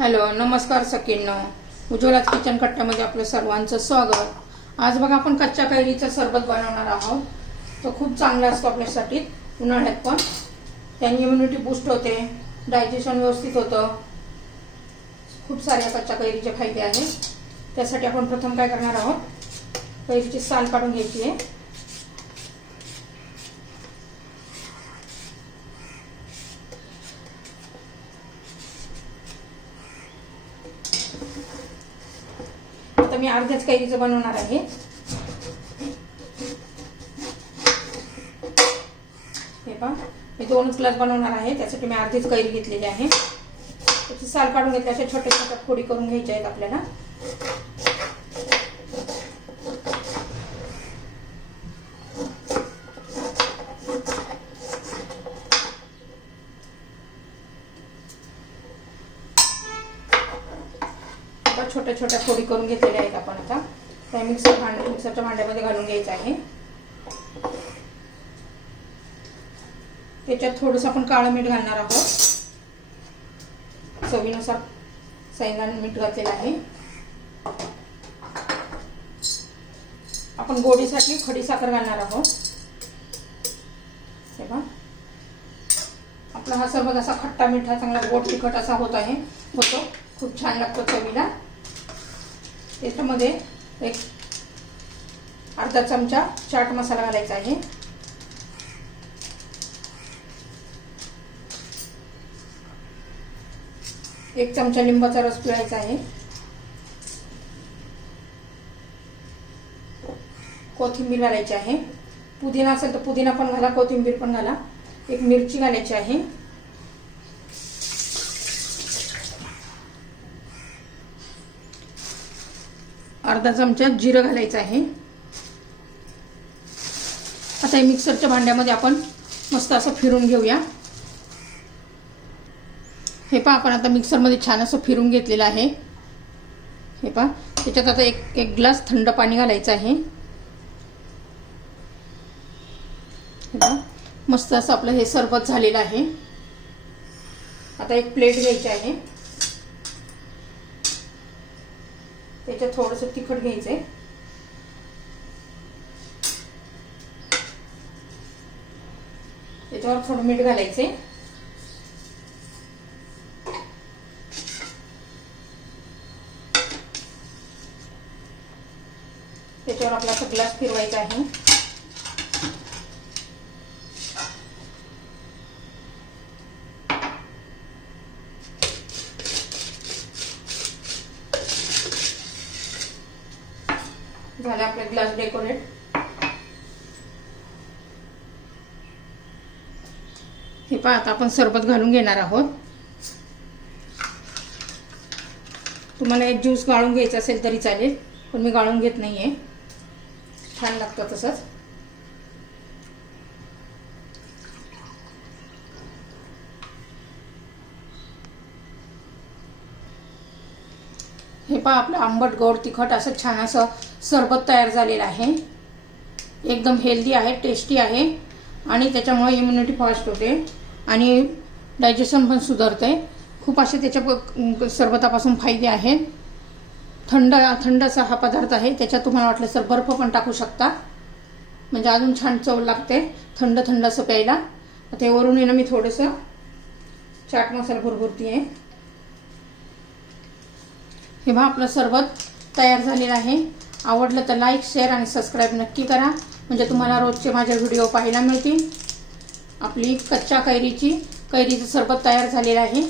Hello नमस्कार सकिनो Ujjwala kitchen कट्ट्यामध्ये आपलं सर्वांचं स्वागत. आज बघा आपण कच्च्या कैरीचं सरबत बनवणार आहोत. तो खूप चांगला असतो आपल्यासाठी उन्हाळ्यात पण. त्यांनी इम्युनिटी बूस्ट होते डायजेशन व्यवस्थित होतं. खूप साऱ्या कच्च्या कैरीचे फायदे आहेत. त्यासाठी आपण प्रथम काय करणार आहोत? कैरीची साल काढून घ्यायची आहे. आता मी अर्ध्याच कैरीचं बनवणार आहे. हे पहा मी दोनच ग्लास बनवणार आहे त्यासाठी मी अर्धीच कैरी घेतलेली आहे. त्याची साल काढून घेतली अशा छोट्या छोट्या फोडी करून घ्यायच्या आहेत आपल्याला. छोट्या छोट्या फोडी करून घेतलेल्या आहेत आपण आता. त्या मिक्सर भांड मिक्सरच्या भांड्यामध्ये घालून घ्यायचं आहे. त्याच्यात थोडंसं आपण काळं मीठ घालणार आहोत. चवीनुसार सैंदान मीठ घातलेलं आहे. आपण गोडीसाठी खडी साखर घालणार आहोत. हे आपला हा सर्व असा खट्टा मिठा चांगला गोड तिखट असा होत आहे. होतो. खूप छान लागतो चवीला. त्याच्यामध्ये एक अर्धा चमचा चाट मसाला घालायचा आहे. एक चमचा लिंबाचा रस पिळायचा आहे. कोथिंबीर घालायची आहे. पुदिना असेल तर पुदिना पण घाला कोथिंबीर पण घाला. एक मिरची घालायची आहे. अर्धा चमचा जिरं घालायचं आहे. आता हे मिक्सरच्या भांड्यामध्ये आपण मस्त असं फिरून घेऊया. हे पहा आपण आता मिक्सरमध्ये छान असं फिरून घेतलेलं आहे. हे पहा त्याच्यात आता एक एक ग्लास थंड पाणी घालायचं आहे. हे पहा मस्त असं आपलं हे सरबत झालेलं आहे. आता एक प्लेट घ्यायची आहे. त्याच्यात थोडंसं तिखट घ्यायचंय. त्याच्यावर थोडं मीठ घालायचंय. त्याच्यावर आपला असा ग्लास फिरवायचा आहे. झाले आपले ग्लास डेकोरेट हे पहा आता आपण सरबत घालून घेणार आहोत. तुम्हाला एक ज्यूस गाळून घ्यायचा असेल तरी चालेल पण मी गाळून घेत नाहीये. छान लागतं तसंच. हे पहा आपलं आंबट गोड तिखट असं छान असं सरबत तयार झालेलं आहे. एकदम हेल्दी आहे टेस्टी आहे. आणि त्याच्यामुळे इम्युनिटी फास्ट होते. आणि डायजेशन पण सुधारते. खूप असे त्याच्या सरबतापासून फायदे आहेत. थंड थंड असा हा पदार्थ आहे. त्याच्यात तुम्हाला वाटलं तर बर्फ पण टाकू शकता. म्हणजे अजून छान चव लागते. थंड थंड असं प्यायला. ते वरून येणं मी थोडंसं चाट मसाला भरभरती आहे हे बघा आपलं सरबत तयार झालेलं आहे. आवडलं तर लाईक शेअर आणि सबस्क्राईब नक्की करा. म्हणजे तुम्हाला रोजचे माझे व्हिडिओ पाहायला मिळतील. आपली कच्च्या कैरीची कैरीचं सरबत तयार झालेलं आहे.